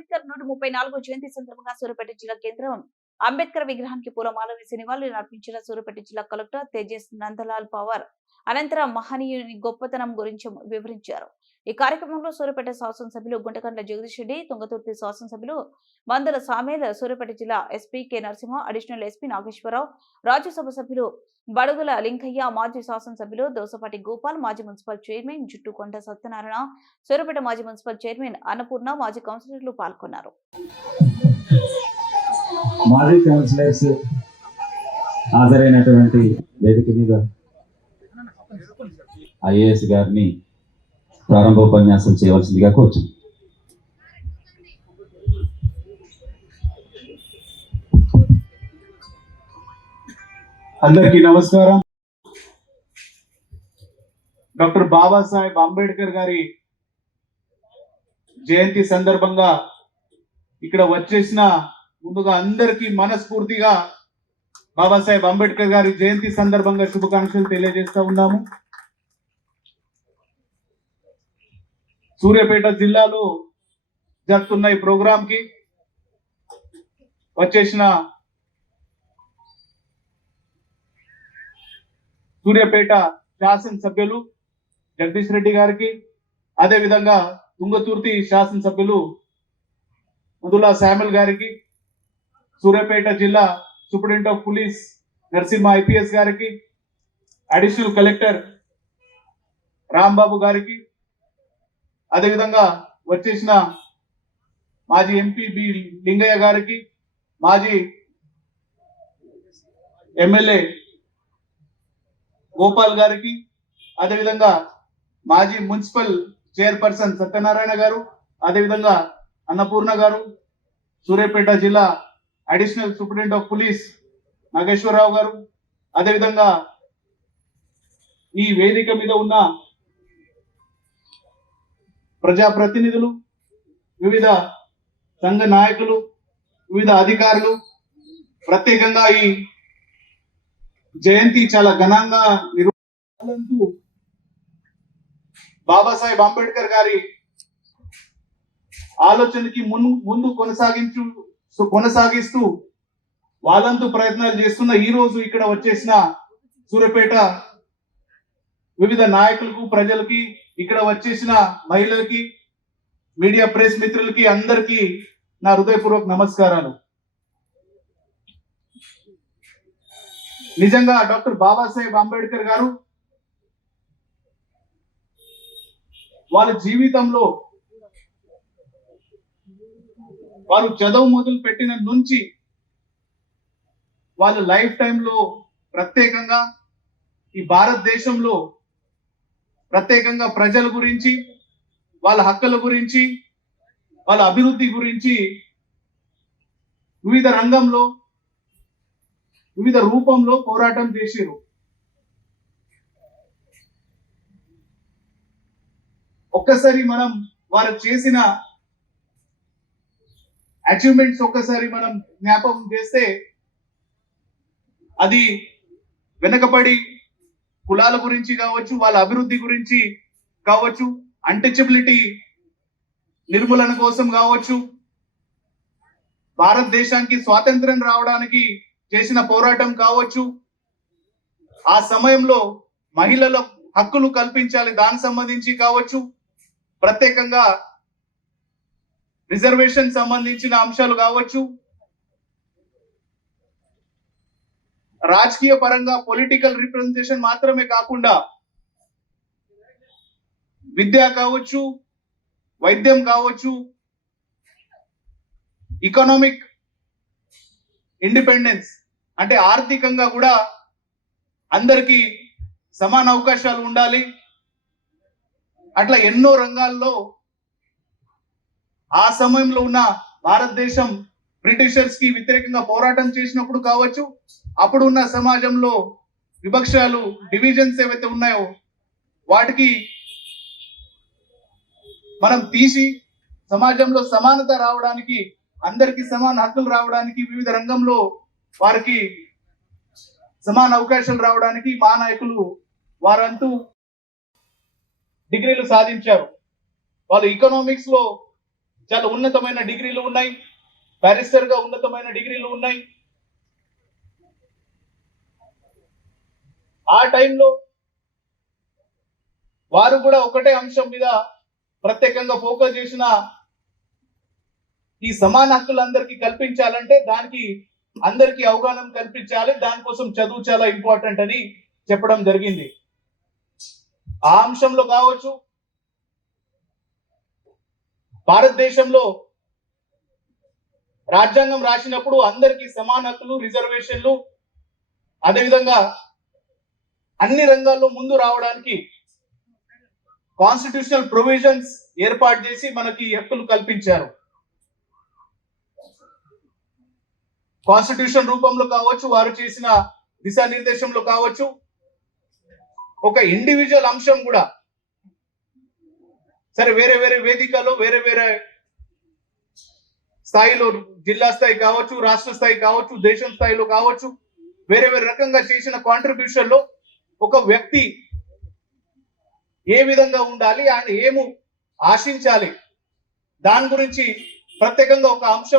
అంబేద్కర్ నూట ముప్పై నాలుగో జయంతి సందర్భంగా సూర్యపేట జిల్లా కేంద్రం అంబేద్కర్ విగ్రహానికి పూలమాల వేసి నివాళులు అర్పించిన సూర్యపేట జిల్లా కలెక్టర్ తేజస్ నందలాల్ పవార్. అనంతరం మహనీయుని గొప్పతనం గురించి వివరించారు. ఈ కార్యక్రమంలో సూర్యపేట శాసనసభ్యులు గుంటకండ్ల జగదీష్ రెడ్డి తుంగతుర్తి శాసనసభ్యులు మందల సామేల్ సూర్యపేట జిల్లా SP K Narasimha additional SP Nageswara Rao Rajya Sabha సభ్యులు బడుగుల లింకయ్య మాజీ శాసనసభ్యులు దోసపాటి గోపాల్ మాజీ మున్సిపల్ చైర్మన్ జుట్టుకొండ సత్యనారాయణ సూర్యపేట మాజీ మున్సిపల్ చైర్మన్ అన్నపూర్ణ మాజీ కౌన్సిలర్లు పాల్గొన్నారు. మాజీ కౌన్సిలర్స్ హాజరైనటువంటి వేదిక మీద ఐఏఎస్ గారిని ప్రారంభోపన్యాసం చేయవలసిందిగా కోరుచు అందరికీ నమస్కారం. డాక్టర్ బాబాసాహెబ్ అంబేద్కర్ గారి జయంతి సందర్భంగా ఇక్కడ వచ్చేసిన ముందుగా అందరికీ మనస్ఫూర్తిగా బాబాసాహెబ్ అంబేద్కర్ గారి జయంతి సందర్భంగా శుభాకాంక్షలు తెలియజేస్తా ఉన్నాము. సూర్యాపేట జిల్లాలో జరుగుతున్న ఈ ప్రోగ్రామ్కి వచ్చేసిన సూర్యాపేట శాసనసభ్యులు జగదీష్ రెడ్డి గారికి అదే విధంగా తుంగతుర్తి శాసనసభ్యులు మధులా శామల్ గారికి సూర్యాపేట జిల్లా superintendent of police Narasimha IPS గారికి అడిషనల్ కలెక్టర్ రాంబాబు గారికి అదేవిధంగా వచ్చేసిన మాజీ ఎంపీ బి లింగయ్య గారికి మాజీ ఎమ్మెల్యే గోపాల్ గారికి అదేవిధంగా మాజీ మున్సిపల్ చైర్పర్సన్ సత్యనారాయణ గారు అదేవిధంగా అన్నపూర్ణ గారు సూర్యాపేట జిల్లా additional superintendent of police Nageswara Rao గారు అదేవిధంగా ఈ వేదిక మీద ఉన్న ప్రజాప్రతినిధులు వివిధ సంఘ నాయకులు వివిధ అధికారులు ప్రత్యేకంగా ఈ జయంతి చాలా ఘనంగా నిర్వహించాలంటూ బాబాసాహెబ్ అంబేద్కర్ గారి ఆలోచనకి ముందు ముందు కొనసాగించు కొనసాగిస్తూ వాళ్ళంతు ప్రయత్నాలు చేస్తున్న ఈ రోజు ఇక్కడ వచ్చేసిన సూర్యపేట వివిధ నాయకులకు ప్రజలకి ఇక్కడ వచ్చేసిన మహిళలకి మీడియా ప్రెస్ మిత్రులకి అందరికీ నా హృదయపూర్వక నమస్కారాలు. నిజంగా డాక్టర్ బాబాసాహెబ్ అంబేద్కర్ గారు వాళ్ళ జీవితంలో వారు చదువు మొదలు పెట్టిన నుంచి వాళ్ళ లైఫ్ టైంలో ప్రత్యేకంగా ఈ భారతదేశంలో ప్రత్యేకంగా ప్రజల గురించి వాళ్ళ హక్కుల గురించి వాళ్ళ అభివృద్ధి గురించి వివిధ రంగంలో వివిధ రూపంలో పోరాటం చేసిరు ఒక్కసారి మనం వారు చేసిన అచీవ్మెంట్స్ ఒక్కసారి మనం జ్ఞాపకం చేస్తే అది వెనకబడి కులాల గురించి కావచ్చు వాళ్ళ అభివృద్ధి గురించి కావచ్చు అన్టచబిలిటీ నిర్మూలన కోసం కావచ్చు భారతదేశానికి స్వాతంత్రం రావడానికి చేసిన పోరాటం కావచ్చు ఆ సమయంలో మహిళల హక్కులు కల్పించాలి దానికి సంబంధించి కావచ్చు ప్రత్యేకంగా రిజర్వేషన్ సంబంధించిన అంశాలు కావచ్చు రాజకీయ పరంగా పొలిటికల్ రిప్రజెంటేషన్ మాత్రమే కాకుండా విద్య కావచ్చు వైద్యం కావచ్చు ఇకనామిక్ ఇండిపెండెన్స్ అంటే ఆర్థికంగా కూడా అందరికీ సమాన అవకాశాలు ఉండాలి. అట్లా ఎన్నో రంగాల్లో ఆ సమయంలో ఉన్న భారతదేశం బ్రిటిషర్స్కి వ్యతిరేకంగా పోరాటం చేసినప్పుడు కావచ్చు అప్పుడు ఉన్న సమాజంలో విపక్షాలు డివిజన్స్ ఏవైతే ఉన్నాయో వాటికి మనం తీసి సమాజంలో సమానత రావడానికి అందరికీ సమాన హక్కులు రావడానికి వివిధ రంగంలో వారికి సమాన అవకాశాలు రావడానికి మా నాయకులు వారంతూ డిగ్రీలు సాధించారు. వాళ్ళు ఎకనామిక్స్లో చాలా ఉన్నతమైన డిగ్రీలు ఉన్నాయి. బ్యారిస్టర్గా ఉన్నతమైన డిగ్రీలు ఉన్నాయి. ఆ టైంలో వారు కూడా ఒకటే అంశం మీద ప్రత్యేకంగా ఫోకస్ చేసిన ఈ సమాన హక్కులు అందరికీ కల్పించాలంటే దానికి అందరికీ అవగాహన కల్పించాలి దానికోసం చదువు చాలా ఇంపార్టెంట్ అని చెప్పడం జరిగింది. ఆ అంశంలో కావచ్చు భారతదేశంలో రాజ్యాంగం రాసినప్పుడు అందరికీ సమాన హక్కులు రిజర్వేషన్లు అదేవిధంగా అన్ని రంగాల్లో ముందు రావడానికి కాన్స్టిట్యూషనల్ ప్రొవిజన్స్ ఏర్పాటు చేసి మనకి హక్కులు కల్పించారు. కాన్స్టిట్యూషన్ రూపంలో కావచ్చు వారు చేసిన దిశానిర్దేశంలో కావచ్చు ఒక ఇండివిజువల్ అంశం కూడా. సరే వేరే వేరే వేదికలో వేరే వేరే స్థాయిలో జిల్లా స్థాయి కావచ్చు రాష్ట్ర స్థాయి కావచ్చు దేశం స్థాయిలో కావచ్చు వేరే వేరే రకంగా చేసిన కాంట్రిబ్యూషన్లో ఒక వ్యక్తి ఏ విధంగా ఉండాలి ఆయన ఏము ఆశించాలి దాని గురించి ప్రత్యేకంగా ఒక అంశం